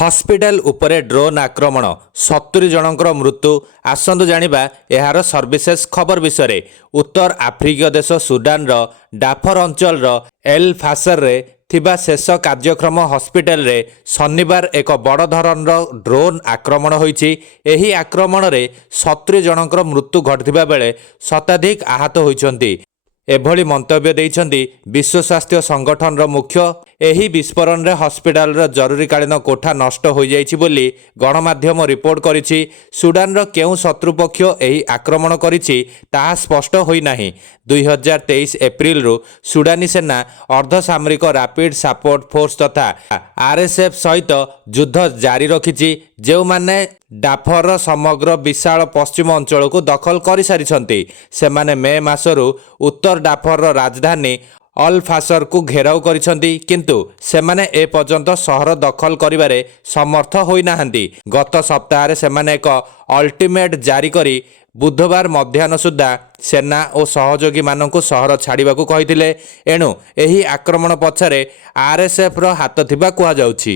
Hospital उपरे drone आक्रमण 70 जनकर मृत्यु। आसंतु जानिबा एहार सर्विसेस खबर विषय। उत्तर आफ्रिकीय देश सुडान रो डाफर अंचल रो एल-फाशर रे थिबा शेष कार्यक्रम हस्पिटाल रे शनिवार एक बड़ धरणर ड्रोन आक्रमण होईछि। एही आक्रमण रे 70 जनकर मृत्यु घटिथिबा बेले शताधिक आहत होईछन्ति। एभली मंतव्य देइछन्ति विश्व स्वास्थ्य संगठन रो मुख्य। एही विस्फोरण रे हस्पिटाल रो जरूरीकालीन कोठा नष्ट हो जाइछि बोली गणमाध्यम रिपोर्ट करिछि। सुडान रो केउ शत्रुपक्ष एही आक्रमण करिछि ताहा स्पष्ट होई नाही। 2023 एप्रिल रु सुडानी सेना अर्धसामरिक रैपिड सपोर्ट फोर्स तथा आरएसएफ सहित युद्ध जारी रखिछि, जेउ माने डाफर समग्र विशाल पश्चिम अंचल को दखल कर सारी। सेमाने मे मासरु उत्तर डाफर राजधानी अल-फाशर को घेराव करिसंती, किंतु सेमाने ए पर्यंत शहर दखल करिबारे समर्थ होई नाहंती। गत सप्ताह सेमाने एक अल्टीमेट जारी करी बुधवार मध्याह्न सुधा सेना और सहयोगी मानकु शहर छाड़िबाकु कहिथिले। एणु एही आक्रमण पछरे आरएसएफ रो हाथ थिबा कुहा जाउछि।